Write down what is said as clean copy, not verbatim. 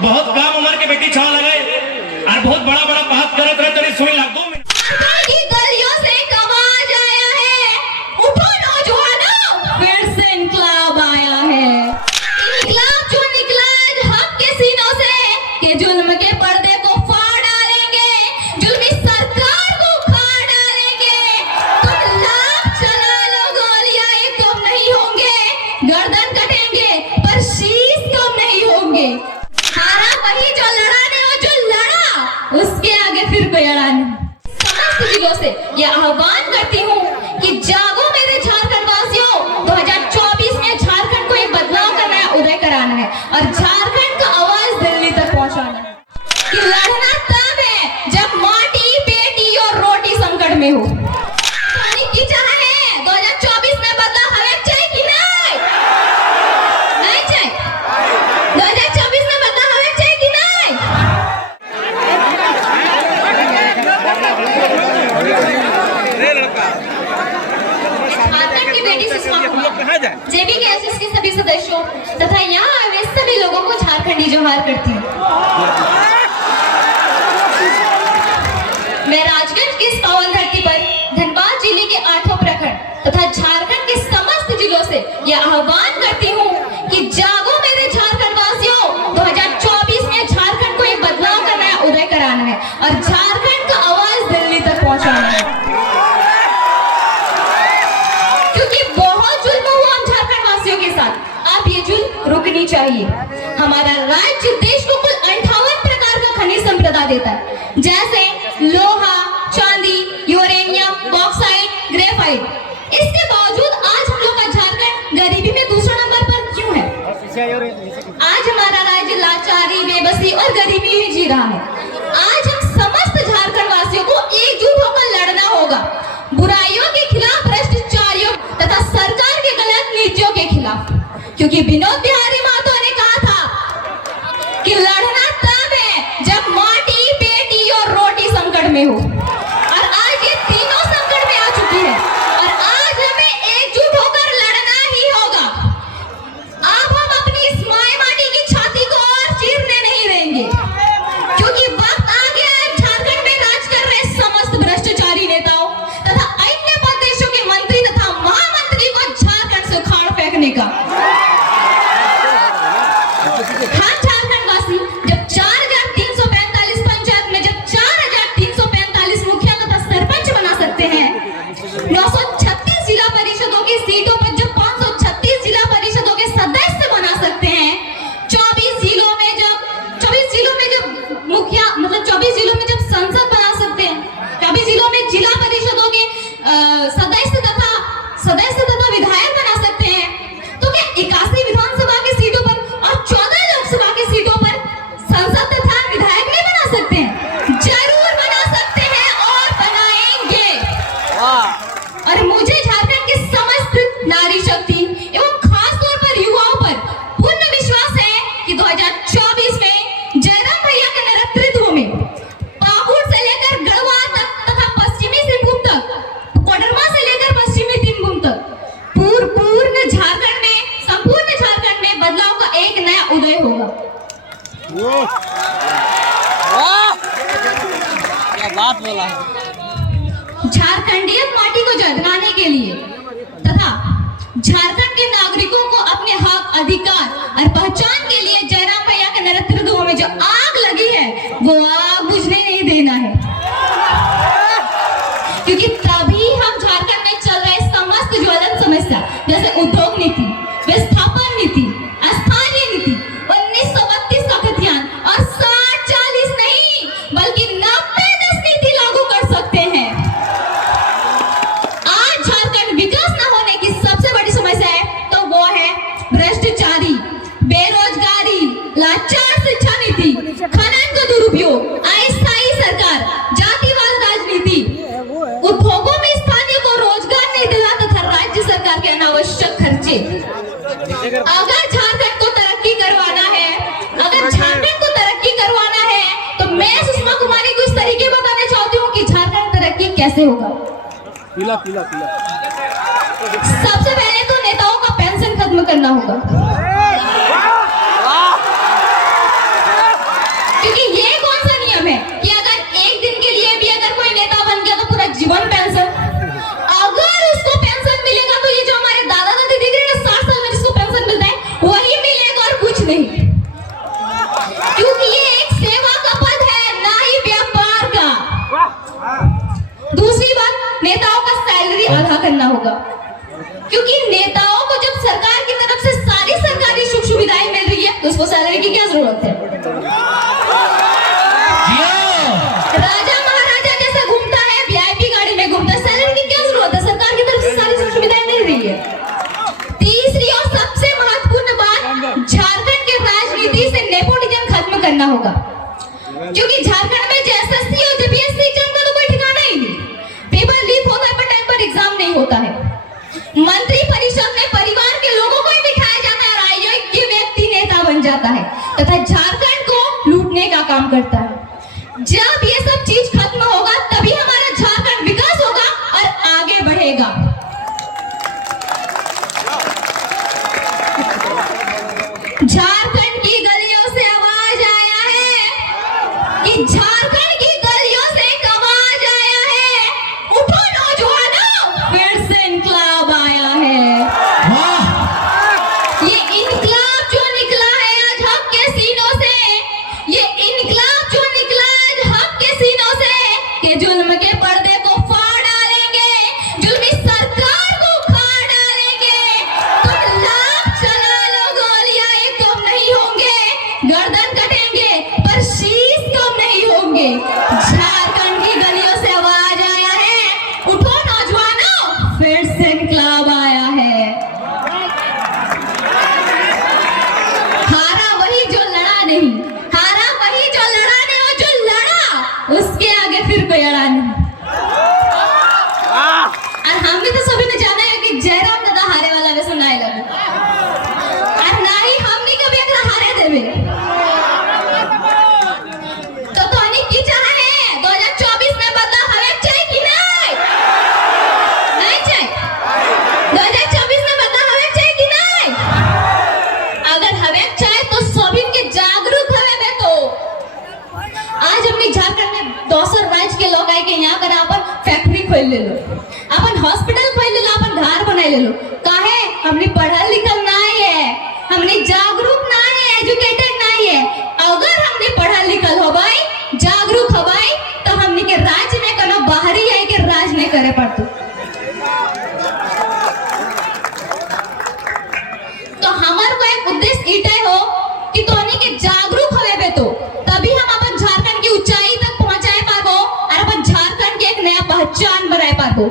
बहुत कम उम्र के बेटी छा लगे और बहुत बड़ा बड़ा बात करत रहे तेरी सुई लाग 2 मिनट की गलियों से एक आवाज आया है, उठो नौजवानों, फिर से इंकलाब आया है। इंकलाब जो निकला है हक के सीनों से कि जुल्म के पर्दे को फाड़ डालेंगे, जुल्मी सरकार को उखाड़ डालेंगे। तुम लाख चला लो गोलियां, ये कम नहीं होंगे, गर्दन कटेंगे पर शीश कम नहीं होंगे। हारा वही जो लड़ा ने, और जो लड़ा उसके आगे फिर कोई अड़ा नहीं। समस्त जिलों से यह आह्वान करती हूँ कि जागो मेरे झारखंड वासियों, 2024 में झारखंड को एक बदलाव करना है, उदय कराना है और झारखंड का आवाज दिल्ली तक पहुंचाना है। कि लड़ना तब है जब माटी, बेटी और रोटी संकट में हो। की चाह है 2024 में बदलाव हमें चाहिए कि नहीं? नहीं चाहिए। 2024 में बदलाव हमें चाहिए कि नहीं? झारखंड की बेटी सुषमा JBKSS के सभी सदस्यों तथा यहाँ आए हुए सभी लोगों को झारखंडी जोहार करती हूँ। मैं राजगंज की इस पावन धरती पर धनबाद जिले के 8 प्रखंड तथा झारखंड के समस्त जिलों से यह आह्वान करती हूँ कि जागो मेरे झारखंड वासियों, 2024 में झारखंड को एक बदलाव करना है, उदय कराना है और झारखंड का आवाज दिल्ली तक पहुंचाना है। क्योंकि बहुत जुल्म हुआ हम झारखंड वासियों के साथ, अब ये जुल्म रुकनी चाहिए। हमारा राज्य देश को कुल 58 प्रकार का खनिज संपदा देता है, जैसे लोहा, चांदी, यूरेनियम, बॉक्साइट, ग्रेफाइट। इसके बावजूद आज हम लोग का झारखंड गरीबी में दूसरा नंबर पर क्यों है? आज हमारा राज्य लाचारी, बेबसी और गरीबी ही जी रहा है। आज हम समस्त झारखंड वासियों को एकजुट होकर लड़ना होगा, बुराइयों के खिलाफ, भ्रष्टाचारियों तथा सरकार के गलत नीतियों के खिलाफ। क्योंकि विनोद बिहारी महतो ने कहा था कि लड़ना तब है जब माटी, बेटी और रोटी संकट में हो, और आज ये तीनों संकट में आ चुकी है और आज हमें एकजुट होकर लड़ना ही होगा। अब हम अपनी इस माय माटी की छाती को और चीरने नहीं देंगे, क्योंकि वक्त आ गया है झारखंड में राज कर रहे समस्त भ्रष्टाचारी नेताओं तथा अन्य प्रदेशों के मंत्री तथा महामंत्री को झारखंड से उखाड़ फेंकने का। हम झारखंडवासी जब 4,345 पंचायत में जब 4,345 मुखिया तथा सरपंच बना सकते हैं, 936 जिला परिषदों की सीटों पर जब 536 जिला परिषदों के सदस्य बना सकते हैं, 24 जिलों में जब मुखिया मतलब 24 जिलों में जब संसद बना सकते हैं, 24 जिलों में जिला परिषदों के सदस्य तथा विधायक बना सकते हैं, तो क्या 81 विधानसभा की सीटों पर और 14 लोकसभा की सीटों पर संसद तथा विधायक नहीं बना सकते हैं? जरूर बना सकते हैं और बनाएंगे। और मुझे झारखंड के समस्त नारी शक्ति एवं खास तौर पर युवाओं पर पूर्ण विश्वास है कि 2024 में जयराम भैया के नेतृत्व में पाकुड़ से लेकर गढ़वा तक तथा पश्चिमी सिंहभूम तक, कोडरमा से लेकर पश्चिमी सिंहभूम तक संपूर्ण झारखंड में बदलाव का एक नया उदय होगा। क्या बात बोला है। झारखंडियत माटी को जगाने के लिए तथा झारखंड के नागरिकों को अपने हक, अधिकार और पहचान के लिए जयराम भैया के नेतृत्व में जो आग लगी है वो आग बुझने नहीं देना है। क्योंकि तभी हम झारखंड में चल रहे समस्त ज्वलंत समस्या जैसे उद्योग नीति, विस्थापन नीति, स्थानीय नीति, 1932 का खतियान और 60-40 नहीं बल्कि 90-10 नीति लागू कर सकते हैं। आज झारखंड विकास न होने की सबसे बड़ी समस्या है तो वो है भ्रष्टाचारी, बेरोजगारी, लाचार शिक्षा नीति, खनन का दुरुपयोग, अस्थायी सरकार, जातिवाद राजनीति, उद्योगों में स्थानीय को रोजगार नहीं देना तथा राज्य सरकार के अनावश्यक खर्चे। अगर झारखंड को तरक्की करवाना है तो मैं सुषमा कुमारी को इस तरीके बताना चाहती हूँ कि झारखंड तरक्की कैसे होगा। पीला पीला पीला। सबसे पहले तो नेताओं का पेंशन खत्म करना होगा। अदा करना होगा, क्योंकि नेताओं को जब सरकार की तरफ से सारी सरकारी सुख सुविधाएं मिल रही है तो उसको सैलरी की क्या जरूरत है? राजा महाराजा जैसा घूमता है, वीआईपी गाड़ी में घूमता है, सैलरी की क्या जरूरत है? सरकार की तरफ से सारी सुख सुविधाएं मिल रही है। तीसरी और सबसे महत्वपूर्ण बात, झारखंड की राजनीति से नेपोटिज्म खत्म करना होगा, क्योंकि झारखंड में एसएससी और जेपीएससी एग्जाम का तो कोई ठिकाना ही नहीं। पेपर लीक होता है पर टाइम पर एग्जाम नहीं होता है। मंत्री परिषद में परिवार के लोगों को ही बिठाया जाता है और अयोग्य व्यक्ति नेता बन जाता है तथा झारखंड को लूटने का काम करता है। जब ये सब चीज खत्म होगा तभी हमारा झारखंड विकास होगा और आगे बढ़ेगा। झारखंड की गलियों से आवाज आया है कि झारखंड की गलियों से एक आवाज आया है, उठो नौजवानों, फिर से इनकलाब आया है। ये इनकलाब जो निकला है आज हक के सीनों से, ये इनकलाब जो निकला है आज हक के सीनों से, कि जुल्म के पर्दे को फाड़ डालेंगे, जुल्मी सरकार को उखाड़ डालेंगे। तुम लाख चला लो गोलियां, ये कम नहीं होंगे, गर्दन कटेंगे पर शीश कम नहीं होंगे। झारखंड की गलियों से आवाज आया है, उठो नौजवानों, फिर से इनकलाब आया है। हारा वही जो लड़ा नहीं, हारा वही जो लड़ा नहीं, और जो लड़ा उसके आगे फिर कोई अड़ा नहीं। और हम भी तो सभी ने जाना है कि जयराम दादा हारे वाला वैसा ना लगे, और ना ही हमने कभी अगर हारे देवे तो तोनी की चाहे 2024 में बदला हमें चाहिए कि नहीं? नहीं चाहिए। 2024 में बदला हमें चाहिए कि नहीं? अगर हमें चाहिए तो सभी के जागरूक हमें बे। तो आज हमने झारखंड में 200 राज्य के लोग आए के यहाँ कर अपन फैक्ट्री खोल ले लो, अपन हॉस्पिटल खोल ले लो, अपन घर बनाए ले लो। काहे? हमने पढ़ल लिखल नहीं है, हमने जागरूक नहीं है, एजुकेटेड नहीं है। अगर हमने पढ़ल लिखल हो भाई, जागरूक हो भाई, तो हमने के राज्य में कनो बाहरी आई के राज नहीं करे पड़तो। तो हमार को एक उद्देश्य इटे हो कि तोनी के जागरूक होवे बे, तो तभी हम अपन झारखंड की ऊंचाई तक पहुंचाए पाबो और अपन झारखंड के एक नया पहचान बनाए पाबो।